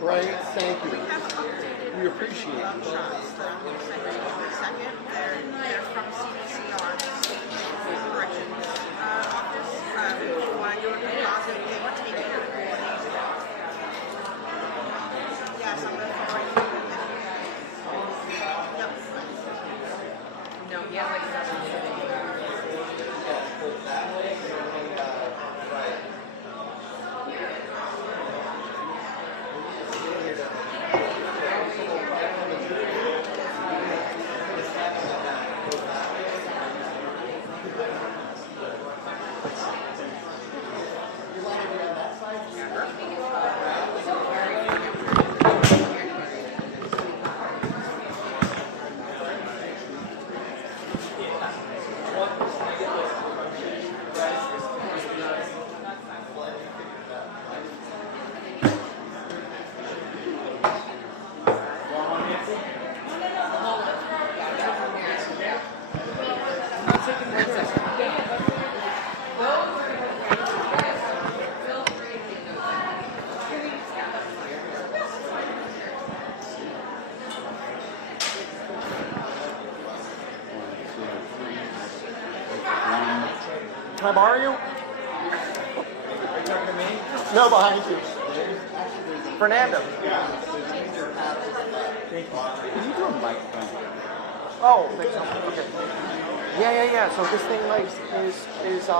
Right? Thank you. We have updated We appreciate you. shots that I'm going to send you in a second. They're from CDCR, Corrections Office. When you were deposited, they were taken 4 days ago. Yes, I'm going to forward you. Yep. No, he has like 7 Can I borrow you? Are you talking to me? No, behind you. Fernando. Thank you. Can you do a microphone? Oh, thanks. Okay. Yeah. So this thing like is please, I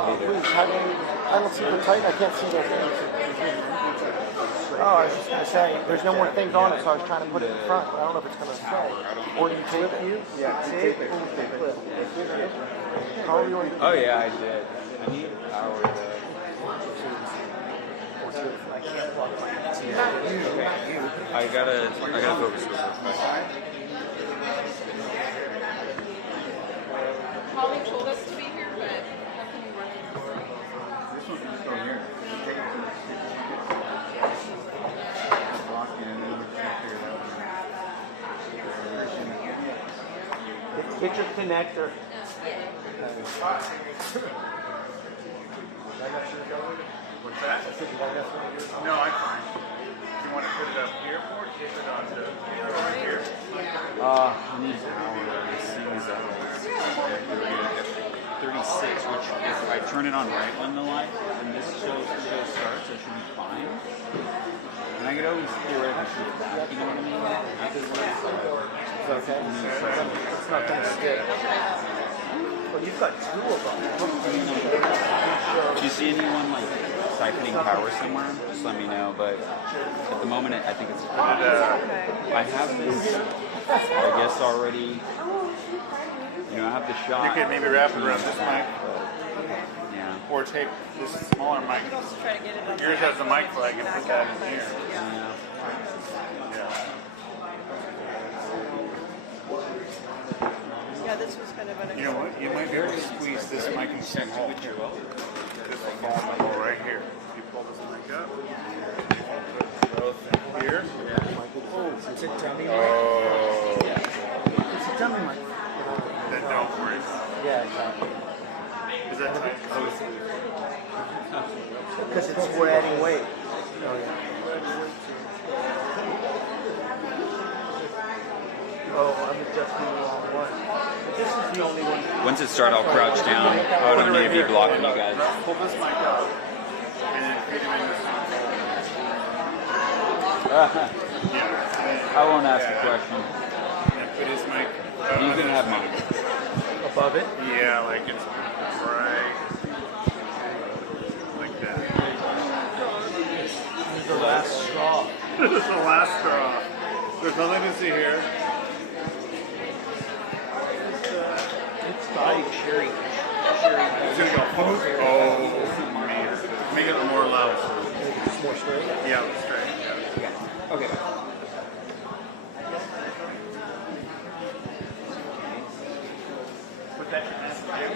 don't see the tight. I can't see those things. Oh, I was just gonna say, there's no more things on it, so I was trying to put it in front. I don't know if it's gonna stay. Or do you tape it? Yeah, tape it. How do you want to? Oh yeah, I did. I need an hour to... I gotta focus real quick. Holly told us to be here, but how can you run it? This one can go here. Take it to the block in and then we're trying to figure it out. Get your connector. What's that? No, I'm fine. Do you want to put it up here or tape it onto right here? I need an hour as soon as I was 36, which if I turn it on right when the light and this show starts, I should be fine. And I could always theoretically shoot it back, you know what I mean? Afterwards. It's okay. It's not gonna stick. Well, you've got 2 of them. Do you see anyone like siphoning power somewhere? Just let me know. But at the moment, I think it's. I have this, I guess already. You know, I have the shot. You could maybe wrap it around this mic Yeah. or take this smaller mic. Yours has the mic flag and put that in here. Yeah. Yeah, this was kind of an. You know what? You might be able to squeeze this mic and send home. This will fall in the hole right here. You pull this mic up. Both here. It's a dummy mic. Oh. It's a dummy mic. Then don't worry. Yeah, exactly. Is that tight? Because we're adding weight. Oh, I'm adjusting the wrong one. But this is the only one. Once it starts, I'll crouch down. I don't need to be blocking you guys. Pull this mic out and then feed him in this one. Yeah. I won't ask a question. And put his mic. You can have mine. Above it? Yeah, like it's right like that. This is the last straw. This is the last straw. There's nothing to see here. It's dying cherry. It's gonna go. Oh, man. Make it more loud. It's more straight. Yeah, straight. Yeah. Okay.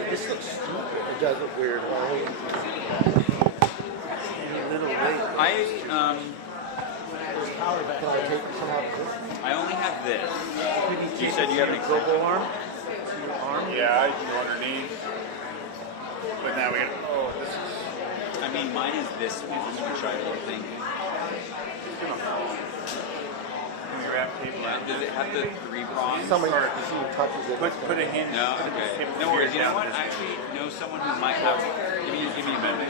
This looks stupid. It does look weird. Little weight. Can I take somehow? I only have this. You said you have an global arm? Yeah, I do underneath. But now we got. Oh, this is. I mean, mine is this one, which I don't think. It's gonna fall. Can we wrap tape around Does it have the 3 prongs? Somebody Or- touches it. Put a hinge. No, okay. No worries. You know what? I actually know someone who might have. Give me a minute.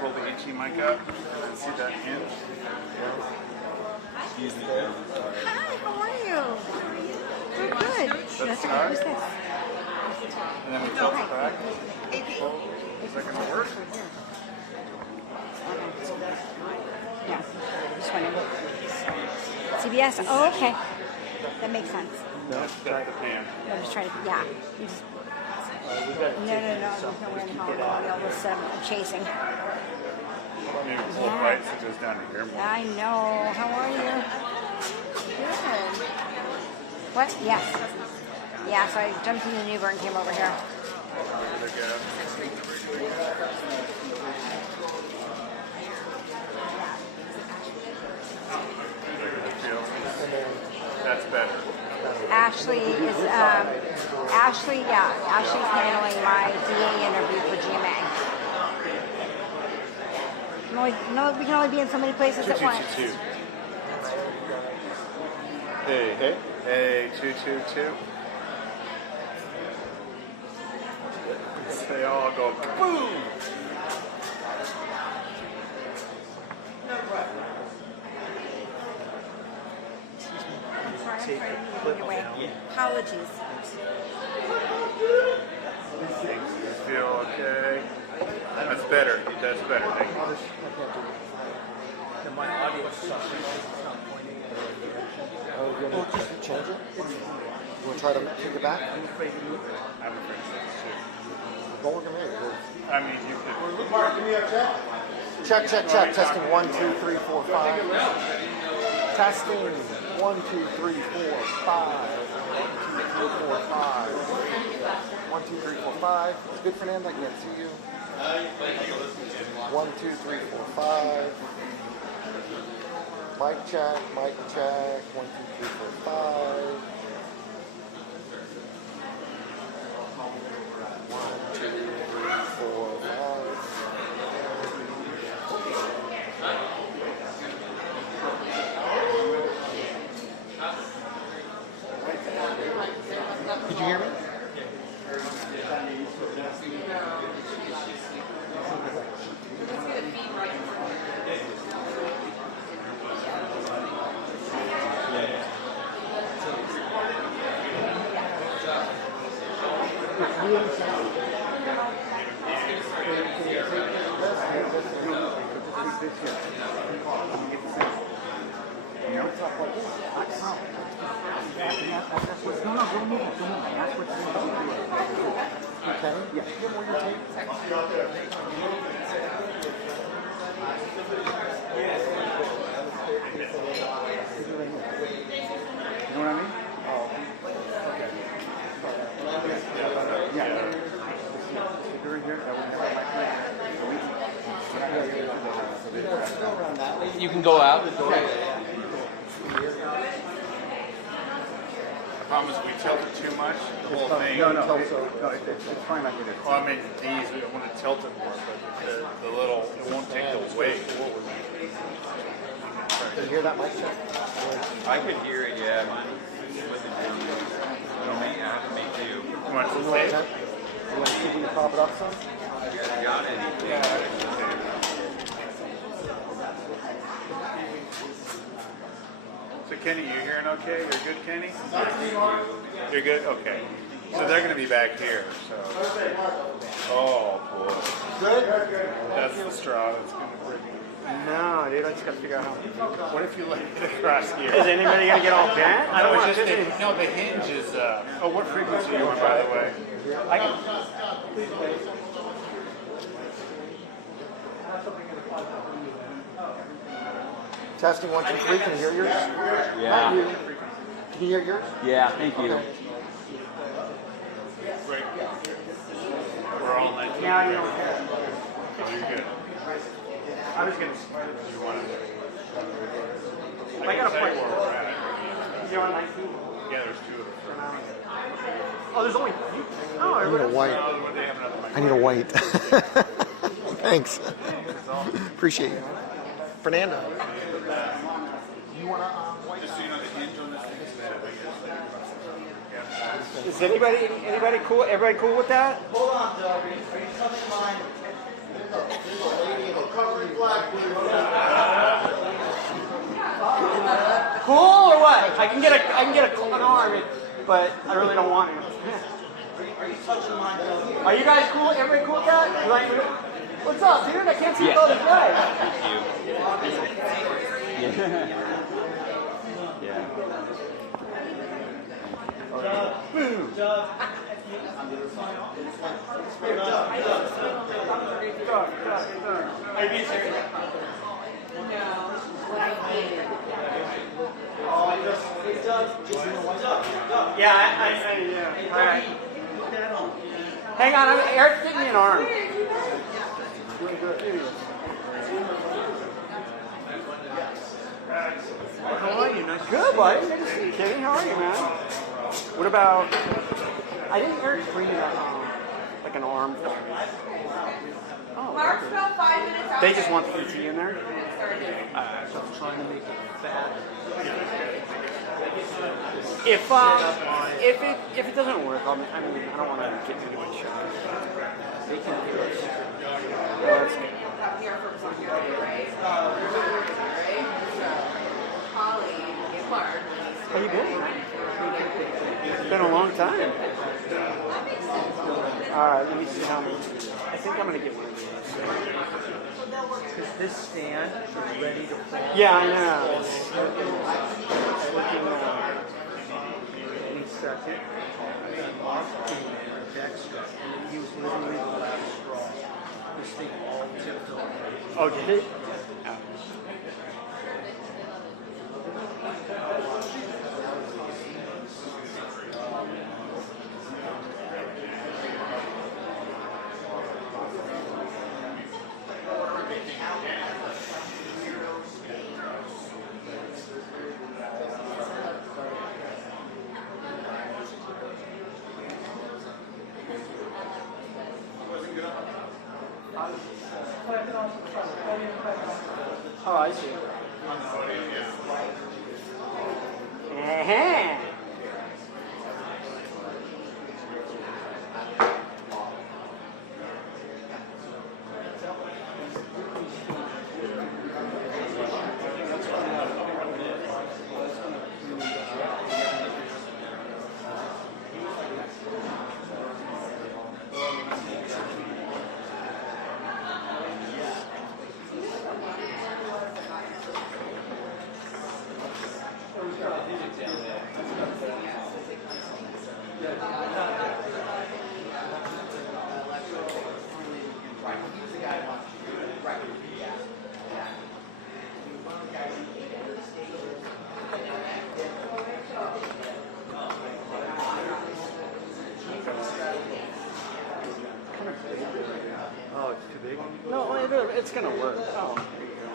Pull the HE mic up. See that hinge? Excuse me. Hi, how are you? We're good. That's good. Who's this? And then we tilt it back. AP. Is that going to work? Yeah. Just wondering. CBS. Oh, okay. That makes sense. That's the pan. I'm just trying to. Yeah. You just, no. There's nowhere in the hall. All this chasing. Maybe pull it right so it goes down to here. I know. How are you? Good. What? Yes. Yeah. So I jumped in the Uber and came over here. There we go. That's better. Ashley is. Ashley. Yeah. Ashley's handling my DA interview for GMA. No, we can only be in so many places at once. 222. Hey. Hey, 222. They all go boom. Sorry, I'm trying to move your way. Apologies. You feel okay? That's better. That's better. Thank you. Oh, just change it? You want to try to take it back? I'm afraid so Don't look at me. too. I mean, you could. Mark, give me a check. Check. Testing 1, 2, 3, 4, 5. Testing 1, 2, 3, 4, 5. 1, 2, 3, 4, 5. It's good, Fernando. I can't see you. 1, 2, 3, 4, 5. Mic check. 1, 2, 3, 4, 5. 1, 2, 3, 4, 5. Did you hear me? Okay. Yeah. Get more your tape. You know what I mean? Oh. Okay. Yeah. If you're in here, that wouldn't have my You can go out. I promise we tilt it too much, the whole thing. No, it's fine. I can do it. Well, I mean, these, I want to tilt it more, but the little, it won't take the weight forward. Did you hear that mic check? I could hear it, yeah. Mine wasn't I have to make do. You want some tape? You want to see if we can pop it up some? You guys got anything? So Kenny, you hearing okay? You're good, Kenny? You're good? Okay. So they're going to be back here. So. Oh, boy. Good? That's the straw that's going to break it. No, dude, I just got to figure out how. What if you let it across here? Is anybody going to get all bent? I don't No, want it's to just the hinge is. Oh, what frequency are you on, by the way? I can. Testing 1, 2, 3. Can you hear yours? Yeah. Can you hear yours? Yeah, thank you. Okay. Great. We're all in. Now you don't care. Oh, you're good. I was going to. You want to? I got a tell point. you where we're at. You're on 19. Yeah, there's two of them. Oh, there's only. Oh, I need a white. Oh, they have another mic. I need a white. Thanks. Appreciate you. Fernando. You want a white? Is anybody cool? Everybody cool with that? Hold on, Doug. Are you touching mine? There's a lady in a covered black blue. Cool or what? I can get an arm, but I really don't want to. Are you touching mine, Doug? Are you guys cool? Everybody cool with that? What's up, dude? I can't see you both guys. Thank you. Yeah. Boom. Are you being serious? Yeah, yeah. All right. Hang on, Eric, give me an arm. How are you? Nice. Good, buddy. Nice to see you, Kenny. How are you, man? What about? I didn't Eric bring you like an arm. Oh. Mark's about 5 minutes out. They just want the ET in there. So I'm trying to make it fat. If it doesn't work, I mean I don't want to get anyone shot. They can do it. That's Here from Sunday, right? Holly and Mark. how you been? It's been a long time. All right, let me see how many. I think I'm gonna get one of these. Because this stand is ready to fall. Yeah, I know. It's looking. Any second. Mark came in, Dexter, and he was literally the last straw. This thing all tipped over. Oh, did it? Oh, I see. Uh-huh. Oh, it's too big? No, it's gonna work. Oh, there you go.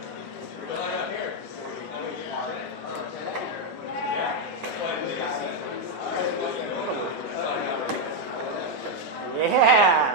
Yeah.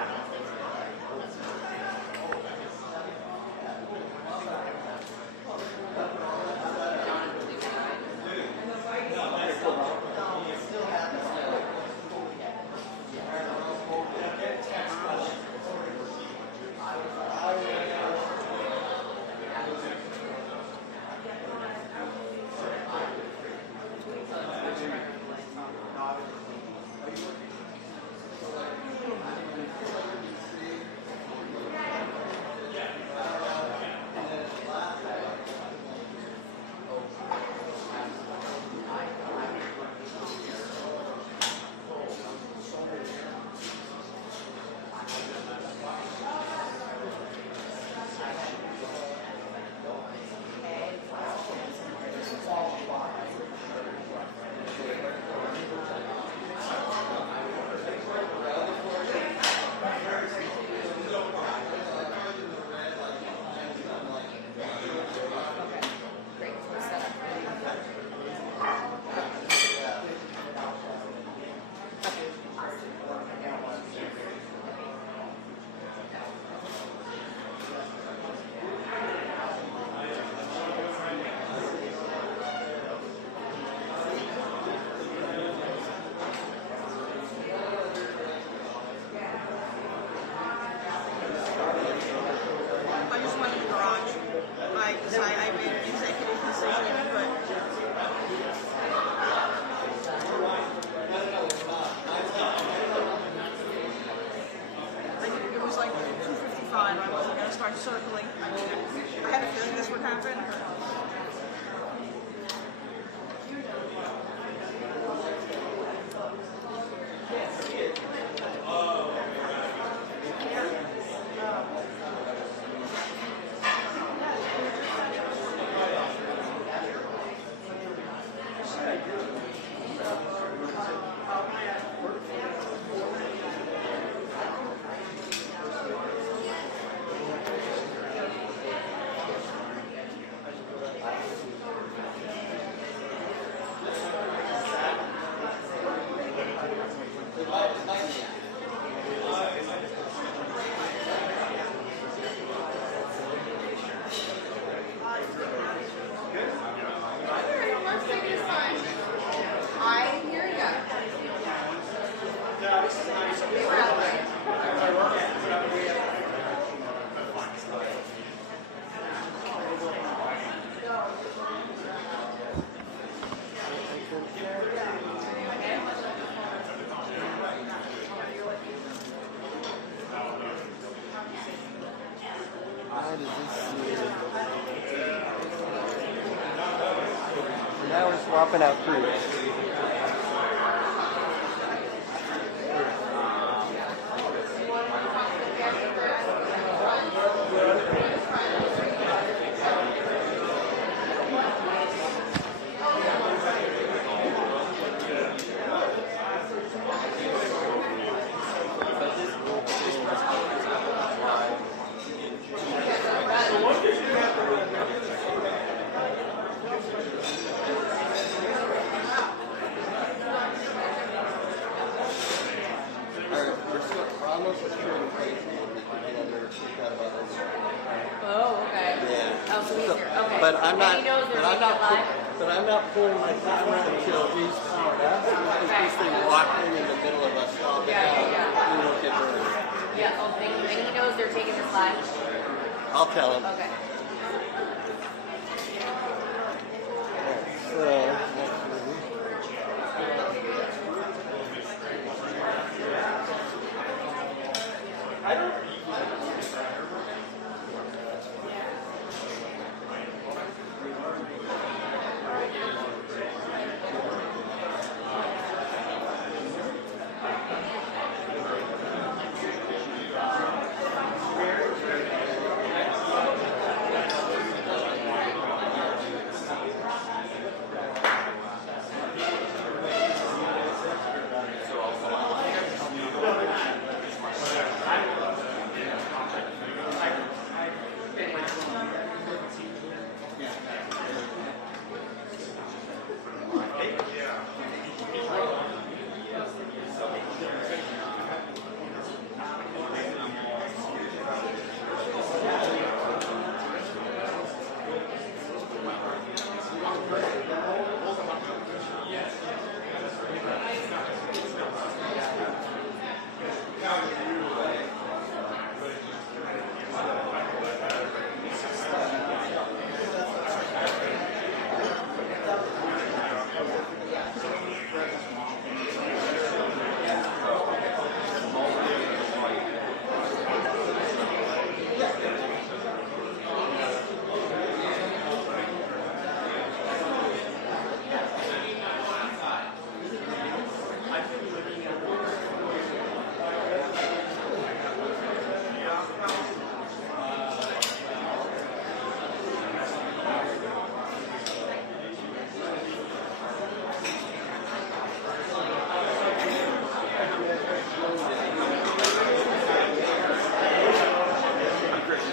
swapping out crews. Oh, okay. Yeah. Oh, so he's here. Okay. But I'm not. And he knows they're But I'm taking not. it live? But I'm not pulling my camera until he's powered up. Because this thing walking in the middle of us stopping Yeah. we won't get burned. Yeah. Oh, thank you. And he knows they're taking this live. I'll tell him. Okay. So,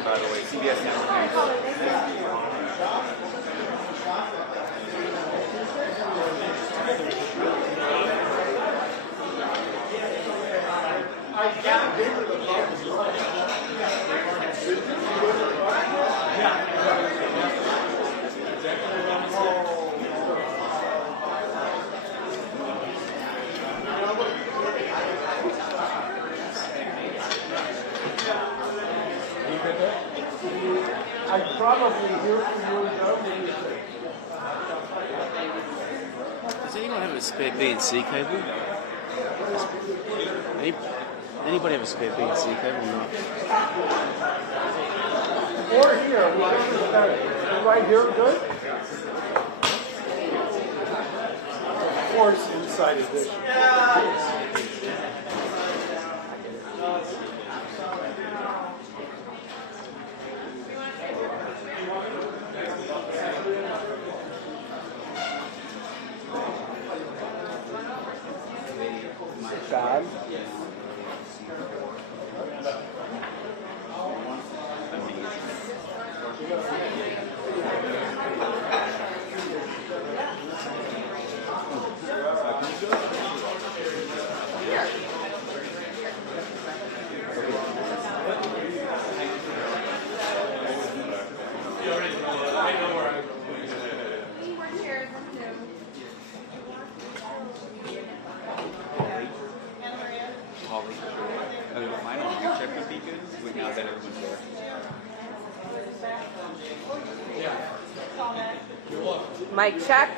By the way, CBS News. I probably hear from you, Joe. Does anyone have a spare BNC cable? Anybody have a spare BNC cable? No. Or here, whichever is better. Right here, good? Or it's inside edition. God. Holly. Oh, mine on your check would be good. But now that everyone's there. Mic check.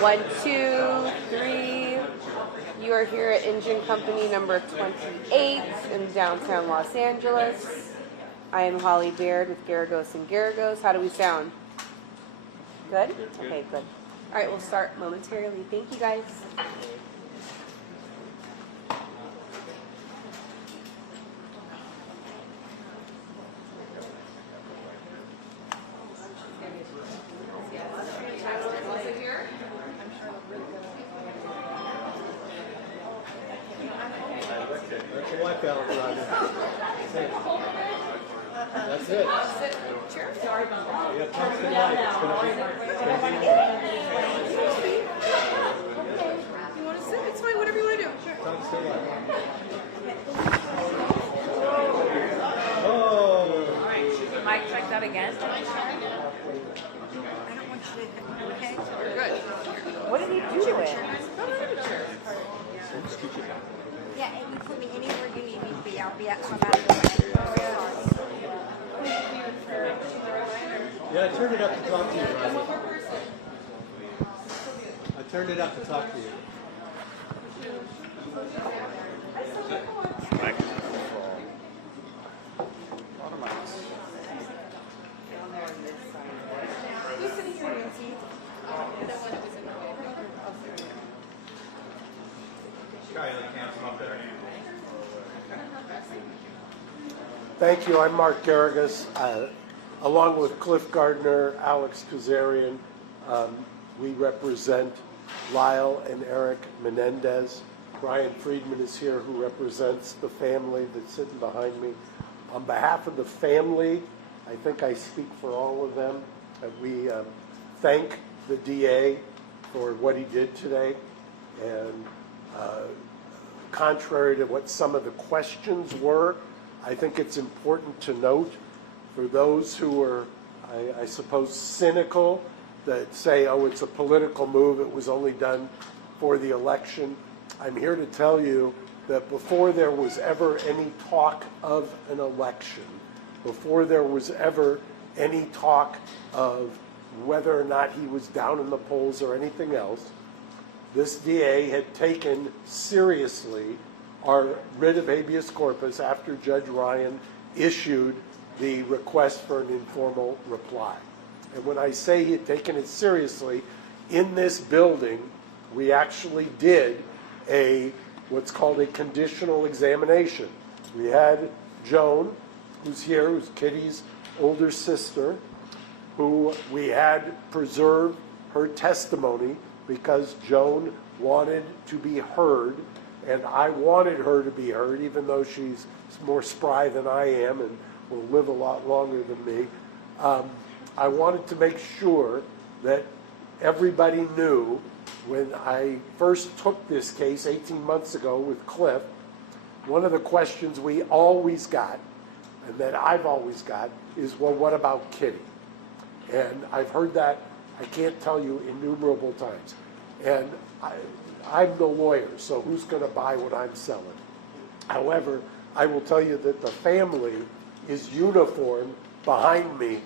1, 2, 3. You are here at Engine Company number 28 in downtown Los Angeles. I am Holly Baird with Geragos and Geragos. How do we sound? Good? Okay, good. All right, we'll start momentarily. Thank you, guys. That's a wipe out, Roger. That's it. Sure. You have tungsten light. It's gonna be You want to sit? It's fine. Whatever you want to do. Sure. tungsten light. Oh. Mike, check that again. I don't want you to, okay? You're good. What did he do to it? Yeah, and you put me anywhere you need me to be. I'll be at some out of the way. Yeah, I turned it up to talk to you, Roger. I turned it up to talk to you. Who's sitting here, Nancy? Thank you. I'm Mark Geragos. Along with Cliff Gardner, Alex Kazarian, we represent Lyle and Erik Menendez. Brian Friedman is here, who represents the family that's sitting behind me. On behalf of the family, I think I speak for all of them. We thank the DA for what he did today. And contrary to what some of the questions were, I think it's important to note for those who are, I suppose, cynical that say, oh, it's a political move, it was only done for the election. I'm here to tell you that before there was ever any talk of an election, before there was ever any talk of whether or not he was down in the polls or anything else, this DA had taken seriously our writ of habeas corpus after Judge Ryan issued the request for an informal reply. And when I say he had taken it seriously, in this building, we actually did what's called a conditional examination. We had Joan, who's here, who's Kitty's older sister, who we had preserve her testimony because Joan wanted to be heard, and I wanted her to be heard, even though she's more spry than I am and will live a lot longer than me. I wanted to make sure that everybody knew when I first took this case 18 months ago with Cliff, one of the questions we always got, and that I've always got, is, well, what about Kitty? And I've heard that, I can't tell you, innumerable times. And I'm the lawyer, so who's going to buy what I'm selling? However, I will tell you that the family is uniform behind me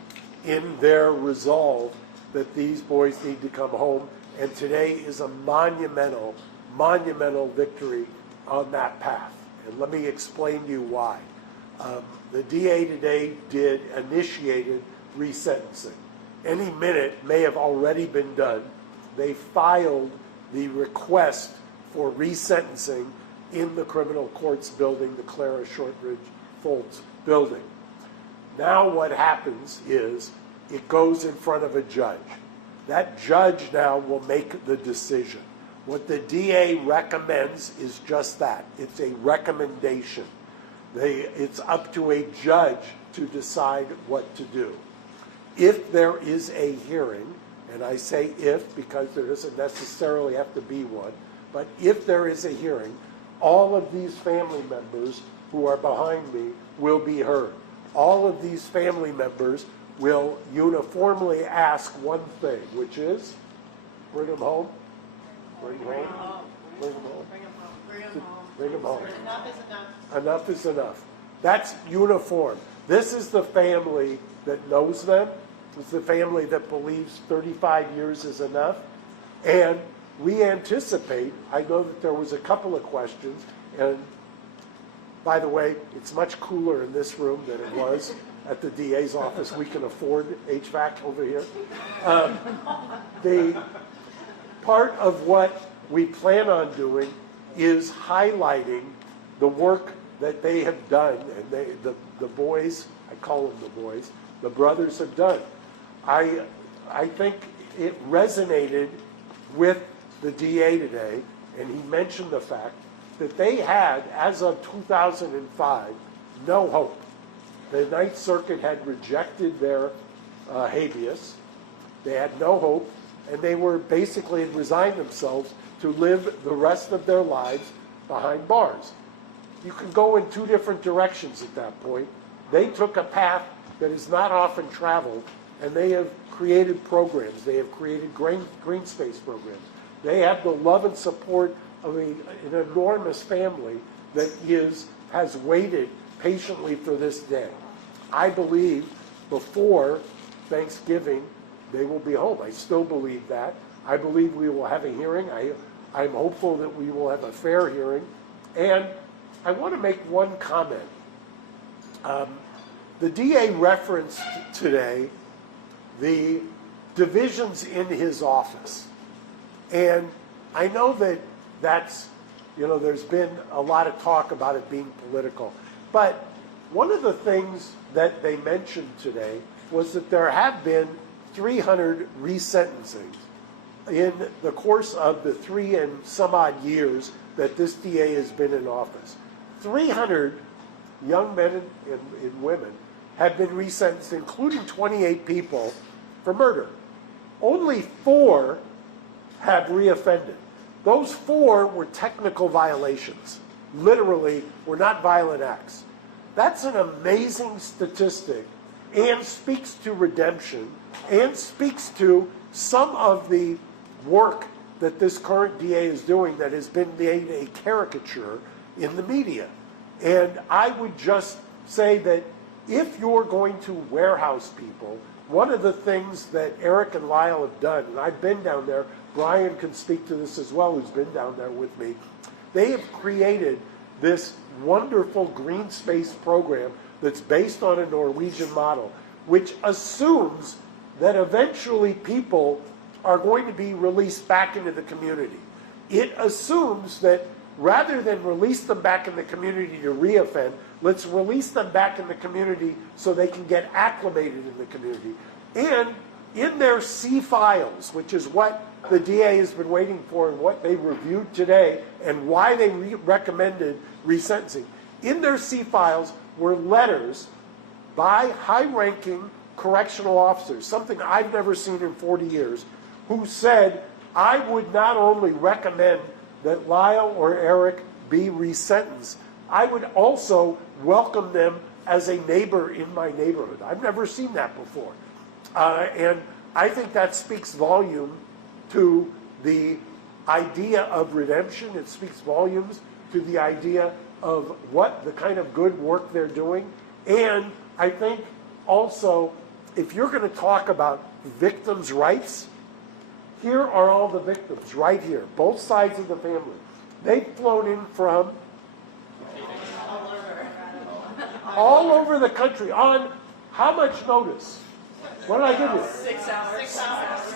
in their resolve that these boys need to come home. And today is a monumental, monumental victory on that path. And let me explain to you why. The DA today initiated resentencing. Any minute may have already been done. They filed the request for resentencing in the criminal courts building, the Clara Shortridge Foltz building. Now what happens is it goes in front of a judge. That judge now will make the decision. What the DA recommends is just that. It's a recommendation. It's up to a judge to decide what to do. If there is a hearing, and I say if because there doesn't necessarily have to be one, but if there is a hearing, all of these family members who are behind me will be heard. All of these family members will uniformly ask one thing, which is, bring them home, bring them home, bring them home, bring them home. Enough is enough. Enough is enough. That's uniform. This is the family that knows them. It's the family that believes 35 years is enough. And we anticipate, I know that there was a couple of questions, and by the way, it's much cooler in this room than it was at the DA's office. We can afford HVAC over here. part of what we plan on doing is highlighting the work that they have done, and the boys, I call them the boys, the brothers have done. I think it resonated with the DA today, and he mentioned the fact that they had, as of 2005, no hope. The Ninth Circuit had rejected their habeas. They had no hope, and they were basically had resigned themselves to live the rest of their lives behind bars. You can go in two different directions at that point. They took a path that is not often traveled, and they have created programs. They have created green space programs. They have the love and support of an enormous family that has waited patiently for this day. I believe before Thanksgiving they will be home. I still believe that. I believe we will have a hearing. I'm hopeful that we will have a fair hearing. And I want to make one comment. The DA referenced today the divisions in his office. And I know that there's been a lot of talk about it being political. But one of the things that they mentioned today was that there have been 300 resentencings in the course of the 3 and some odd years that this DA has been in office. 300 young men and women have been resentenced, including 28 people for murder. Only 4 have reoffended. Those 4 were technical violations. Literally, were not violent acts. That's an amazing statistic and speaks to redemption and speaks to some of the work that this current DA is doing that has been made a caricature in the media. And I would just say that if you're going to warehouse people, one of the things that Erik and Lyle have done, and I've been down there, Brian can speak to this as well, who's been down there with me, they have created this wonderful green space program that's based on a Norwegian model, which assumes that eventually people are going to be released back into the community. It assumes that rather than release them back in the community to reoffend, let's release them back in the community so they can get acclimated in the community. And in their C files, which is what the DA has been waiting for and what they reviewed today and why they recommended resentencing, in their C files were letters by high-ranking correctional officers, something I've never seen in 40 years, who said, I would not only recommend that Lyle or Erik be resentenced, I would also welcome them as a neighbor in my neighborhood. I've never seen that before. And I think that speaks volume to the idea of redemption. It speaks volumes to the idea of what the kind of good work they're doing. And I think also, if you're going to talk about victims' rights, here are all the victims right here, both sides of the family. They've flown in from all over the country on how much notice? What did I give you? 6 hours.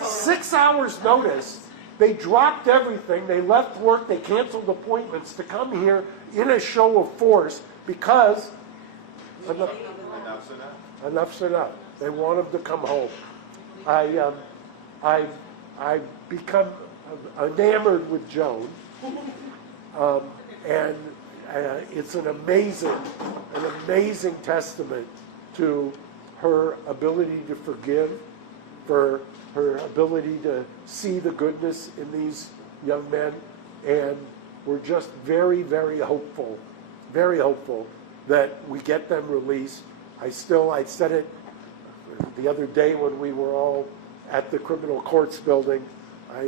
6 hours notice. They dropped everything. They left work. They canceled appointments to come here in a show of force because enough's enough. They want them to come home. I've become enamored with Joan, and it's an amazing testament to her ability to forgive, for her ability to see the goodness in these young men, and we're just very, very hopeful that we get them released. I said it the other day when we were all at the criminal courts building,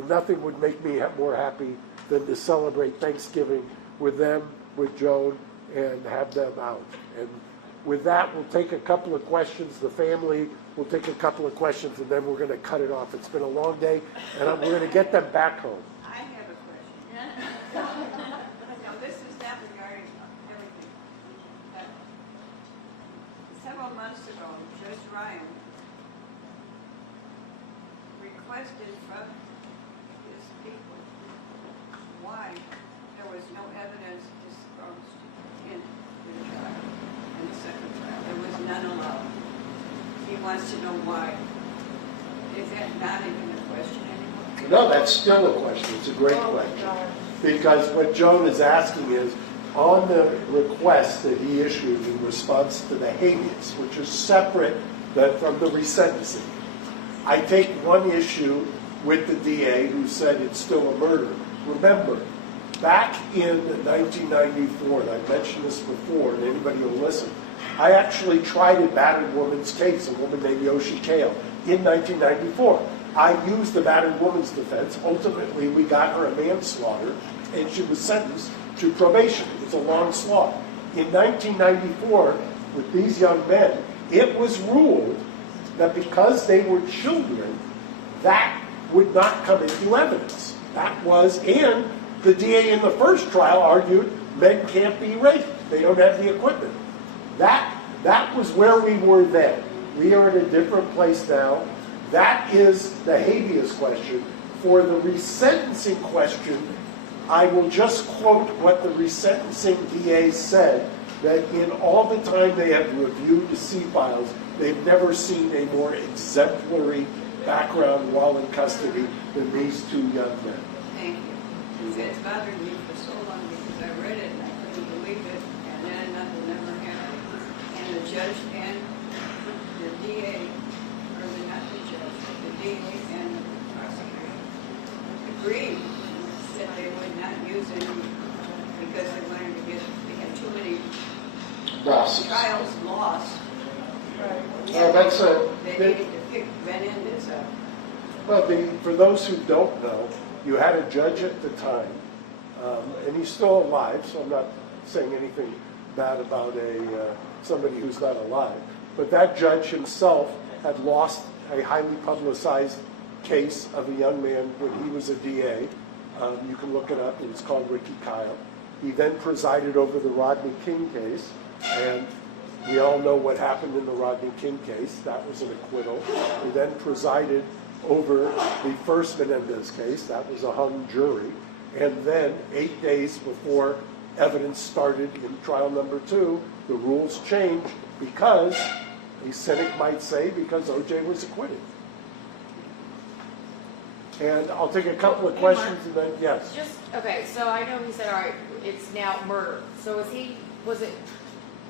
nothing would make me more happy than to celebrate Thanksgiving with them, with Joan, and have them out. And with that, we'll take a couple of questions. The family will take a couple of questions, and then we're going to cut it off. It's been a long day, and we're going to get them back home. I have a question. Now, this is not regarding everything. But several months ago, Judge Ryan requested from his why there was no evidence disclosed in the trial, in the second trial. There was none allowed. He wants to know why. Is that not even a question anymore? No, that's still a question. It's a great question. Because what Joan is asking is, on the request that he issued in response to the habeas, which is separate from the resentencing, I take one issue with the DA who said it's still a murder. Remember, back in 1994, and I've mentioned this before, and anybody will listen, I actually tried a battered woman's case, a woman named Yoshi Kale, in 1994. I used the battered woman's defense. Ultimately, we got her a manslaughter, and she was sentenced to probation. It was a long slog. In 1994, with these young men, it was ruled that because they were children, that would not come into evidence. That was, and the DA in the first trial argued men can't be raped. They don't have the equipment. That was where we were then. We are in a different place now. That is the habeas question. For the resentencing question, I will just quote what the resentencing DA said, that in all the time they have reviewed the C files, they've never seen a more exemplary background while in custody than these two young men. Thank you. It's bothered me for so long because I read it and I couldn't believe it, and then nothing ever happened. And the judge and the DA, or not the judge, the DA and the prosecutor agreed that they would not use it because they wanted to get, they had too many trials lost. Right. Yeah, That's they needed to pick Menendez up. Well, for those who don't know, you had a judge at the time, and he's still alive, so I'm not saying anything bad about somebody who's not alive. But that judge himself had lost a highly publicized case of a young man when he was a DA. You can look it up. It was called Ricky Kyle. He then presided over the Rodney King case, and we all know what happened in the Rodney King case. That was an acquittal. He then presided over the first Menendez case. That was a hung jury. And then 8 days before evidence started in trial number 2, the rules changed because, a cynic might say, because OJ was acquitted. And I'll take a couple of questions and then, yes. Just, okay, so I know he said, all right, it's now murder. So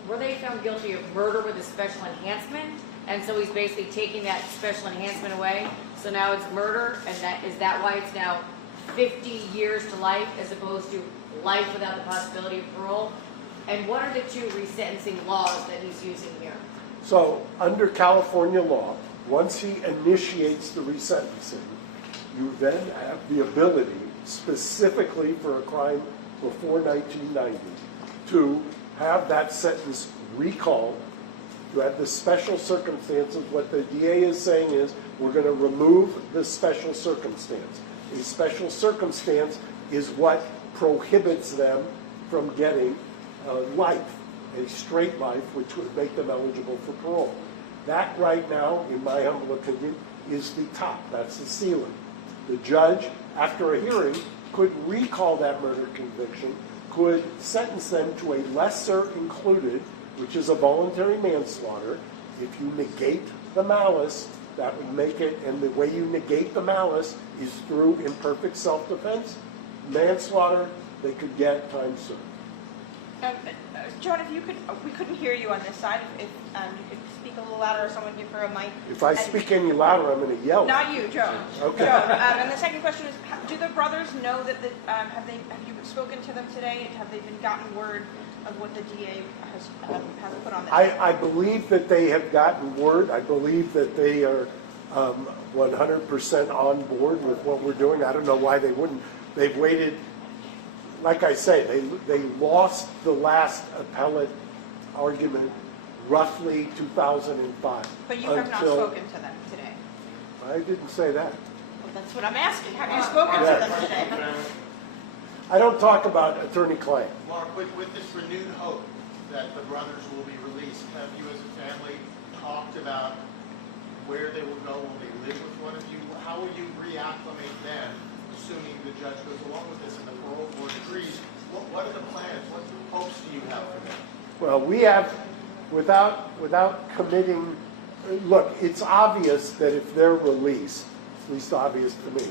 were they found guilty of murder with a special enhancement? And so he's basically taking that special enhancement away. So now it's murder, and is that why it's now 50 years to life as opposed to life without the possibility of parole? And what are the two resentencing laws that he's using here? So under California law, once he initiates the resentencing, you then have the ability, specifically for a crime before 1990, to have that sentence recalled. You have the special circumstances. What the DA is saying is, we're going to remove the special circumstance. A special circumstance is what prohibits them from getting life, a straight life, which would make them eligible for parole. That right now, in my humble opinion, is the top. That's the ceiling. The judge, after a hearing, could recall that murder conviction, could sentence them to a lesser included, which is a voluntary manslaughter. If you negate the malice, that would make it, and the way you negate the malice is through imperfect self-defense. Manslaughter, they could get time served. Joan, if you could, we couldn't hear you on this side. If you could speak a little louder, or someone give her a mic. If I speak any louder, I'm going to yell. Not you, Joan. Okay. Joan. And the second question is, do the brothers know that have you spoken to them today? Have they been gotten word of what the DA has put on the I believe that they have gotten word. I believe that they are 100% on board with what we're doing. I don't know why they wouldn't. They've waited. Like I say, they lost the last appellate argument roughly 2005. But you have not spoken to them today. I didn't say that. Well, that's what I'm asking. Have you spoken to them today? I don't talk about attorney-client. Mark, with this renewed hope that the brothers will be released, have you as a family talked about where they will go when they live with one of you? How will you reacclimate them assuming the judge goes along with this and the parole board agrees, what are the plans? What hopes do you have for them? Well, we have, without committing, look, it's obvious that if they're released, at least obvious to me,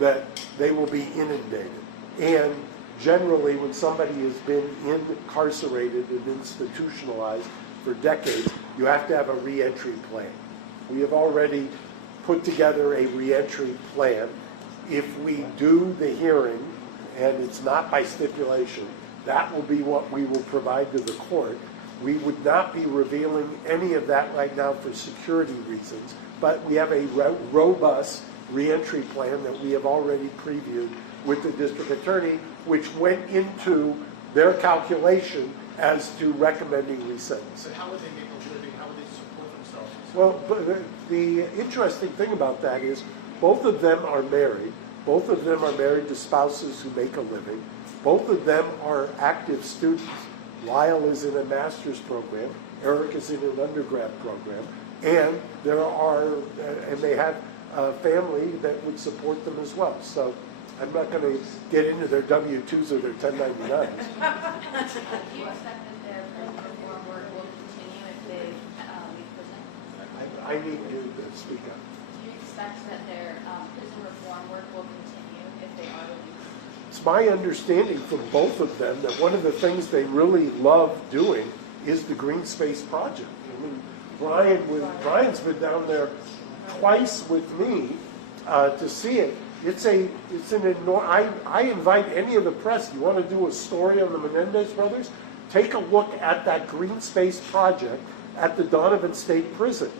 that they will be inundated. And generally, when somebody has been incarcerated and institutionalized for decades, you have to have a reentry plan. We have already put together a reentry plan. If we do the hearing, and it's not by stipulation, that will be what we will provide to the court. We would not be revealing any of that right now for security reasons, but we have a robust reentry plan that we have already previewed with the district attorney, which went into their calculation as to recommending resentencing. So how would they make a living? How would they support themselves? Well, but the interesting thing about that is both of them are married. Both of them are married to spouses who make a living. Both of them are active students. Lyle is in a master's program. Erik is in an undergrad program. And they have a family that would support them as well. So I'm not going to get into their W-2s or their 1099s. Do you expect that their reform work will continue if they leave prison? I need you to speak up. Do you expect that their prison reform work will continue if they are released? It's my understanding from both of them that one of the things they really love doing is the Green Space Project. I mean, Brian's been down there twice with me to see it. I invite any of the press, you want to do a story on the Menendez brothers? Take a look at that Green Space Project at the Donovan State Prison.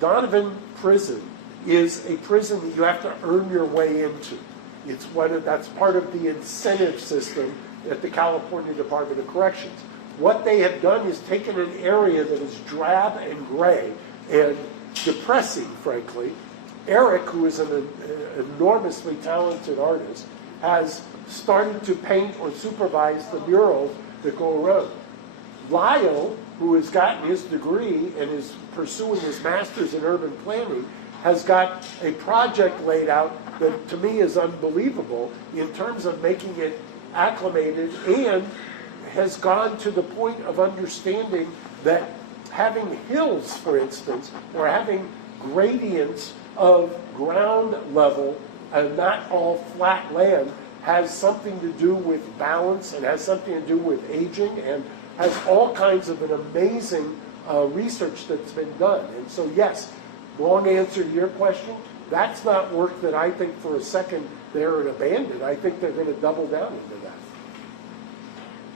Donovan Prison is a prison that you have to earn your way into. That's part of the incentive system at the California Department of Corrections. What they have done is taken an area that is drab and gray and depressing, frankly. Erik, who is an enormously talented artist, has started to paint or supervise the murals that go around. Lyle, who has gotten his degree and is pursuing his master's in urban planning, has got a project laid out that to me is unbelievable in terms of making it acclimated, and has gone to the point of understanding that having hills, for instance, or having gradients of ground level and not all flat land has something to do with balance and has something to do with aging and has all kinds of an amazing research that's been done. And so yes, long answer to your question, that's not work that I think for a second they're an abandon. I think they're going to double down into that.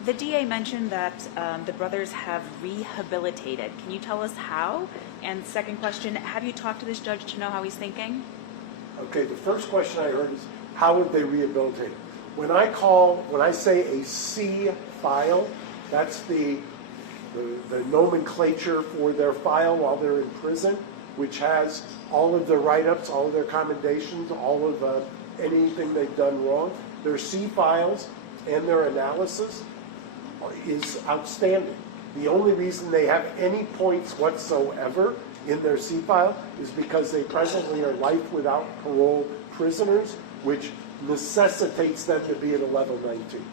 The DA mentioned that the brothers have rehabilitated. Can you tell us how? And second question, have you talked to this judge to know how he's thinking? Okay, the first question I heard is, how would they rehabilitate? When I say a C file, that's the nomenclature for their file while they're in prison, which has all of their write-ups, all of their commendations, all of anything they've done wrong. Their C files and their analysis is outstanding. The only reason they have any points whatsoever in their C file is because they presently are life without parole prisoners, which necessitates them to be at a level 19.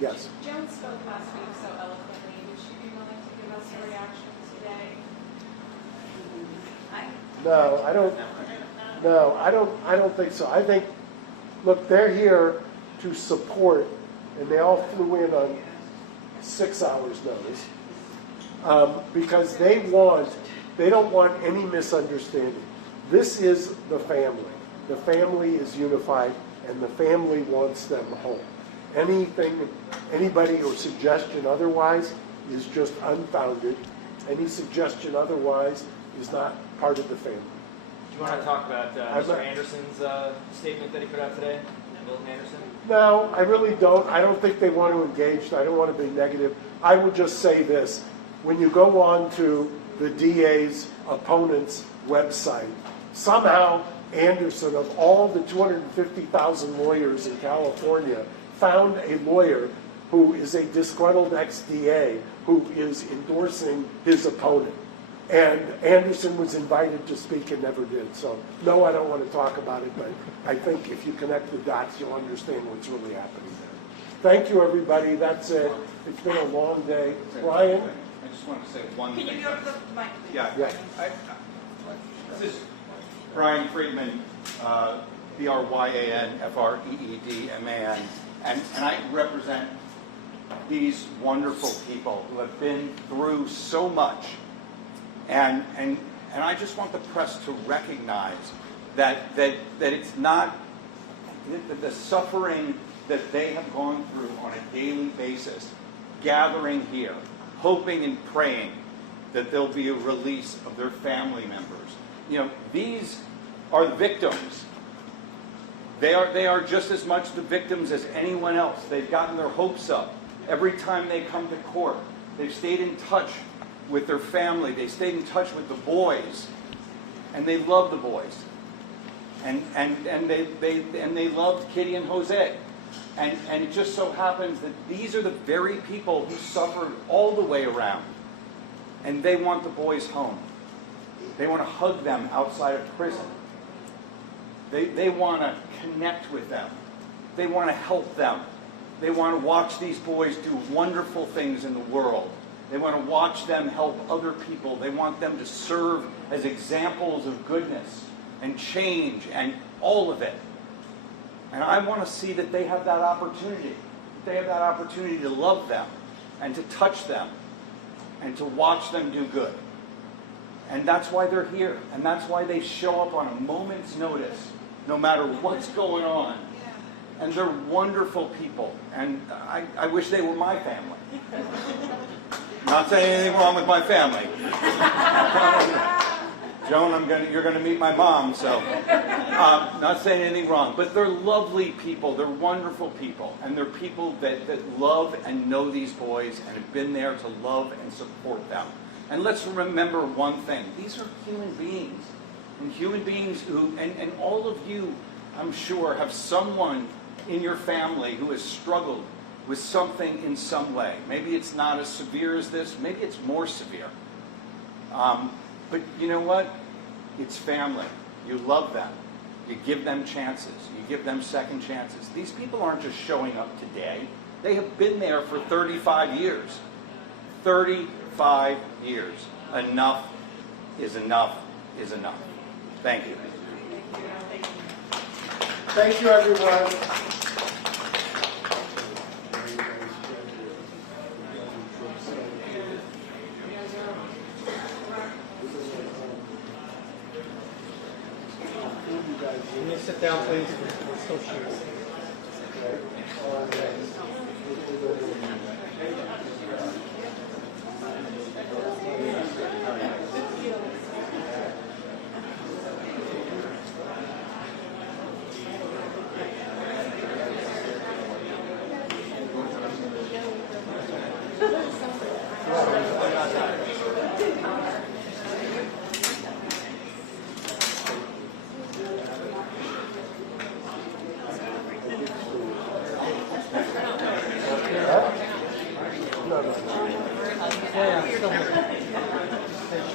Yes? Joan spoke last week so eloquently. Would she be willing to give us a reaction today? No, I don't think so. I think, look, they're here to support, and they all flew in on 6 hours notice, because they don't want any misunderstanding. This is the family. The family is unified, and the family wants them home. Anybody or suggestion otherwise is just unfounded. Any suggestion otherwise is not part of the family. Do you want to talk about Mr. Anderson's statement that he put out today? Milton Anderson? No, I really don't. I don't think they want to engage. I don't want to be negative. I would just say this. When you go on to the DA's opponent's website, somehow Anderson, of all the 250,000 lawyers in California, found a lawyer who is a disgruntled ex-DA who is endorsing his opponent. And Anderson was invited to speak and never did. So, no, I don't want to talk about it, but I think if you connect the dots, you'll understand what's really happening there. Thank you, everybody. That's it. It's been a long day. Brian? I just want to say one Can thing. you go to the mic, please? Yeah. Yeah. This is Brian Friedman, Bryan Freedman, and I represent these wonderful people who have been through so much. And I just want the press to recognize that it's not the suffering that they have gone through on a daily basis, gathering here, hoping and praying that there'll be a release of their family members. You know, these are the victims. They are just as much the victims as anyone else. They've gotten their hopes up every time they come to court. They've stayed in touch with their family. They stayed in touch with the boys, and they love the boys, and they loved Kitty and Jose, and it just so happens that these are the very people who suffered all the way around, and they want the boys home. They want to hug them outside of prison. They want to connect with them. They want to help them. They want to watch these boys do wonderful things in the world. They want to watch them help other people. They want them to serve as examples of goodness and change and all of it. And I want to see that they have that opportunity. That they have that opportunity to love them and to touch them and to watch them do good. And that's why they're here. And that's why they show up on a moment's notice, no matter what's going on. And they're wonderful people. And I wish they were my family. Not saying anything wrong with my family. Joan, you're going to meet my mom, so not saying anything wrong. But they're lovely people. They're wonderful people. And they're people that love and know these boys and have been there to love and support them. And let's remember one thing. These are human beings. And human beings who, and all of you, I'm sure, have someone in your family who has struggled with something in some way. Maybe it's not as severe as this. Maybe it's more severe. But you know what? It's family. You love them. You give them chances. You give them second chances. These people aren't just showing up today. They have been there for 35 years. 35 years. Enough is enough is enough. Thank you. Thank you, everyone. Can you sit down, please? So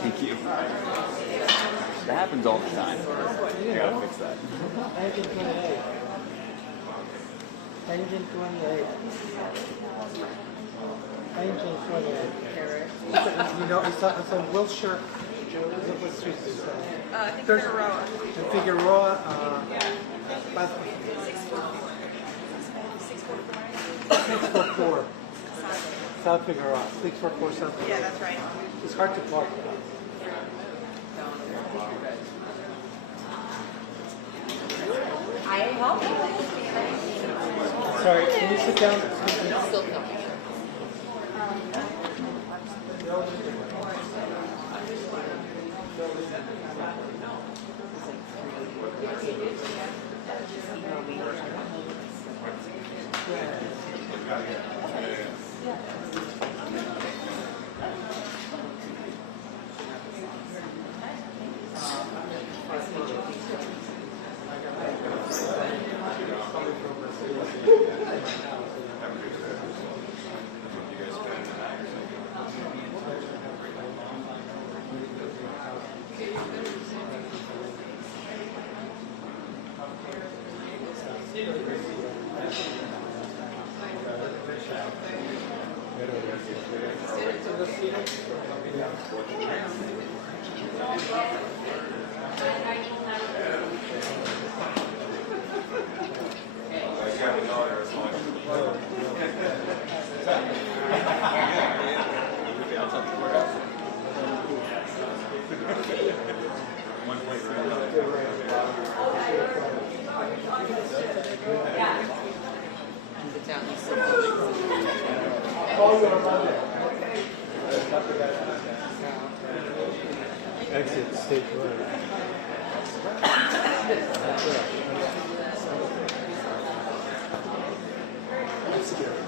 Thank you. That happens all the time. You gotta fix that. Engine 28. Engine 28. Engine 28. You know, it's on Wilshire. What street is that? I think Figueroa. In Figueroa. 644. South Figueroa. 644 South Figueroa. Yeah, that's right. It's hard to park. I help you. Sorry, can you sit down? Still filming. Sit down, you sit down. Exit stage one. That's scary.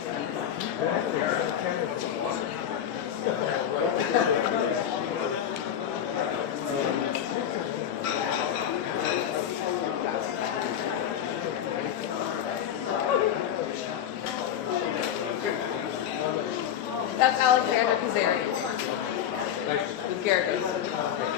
That's Alexander Kazarian with Geragos.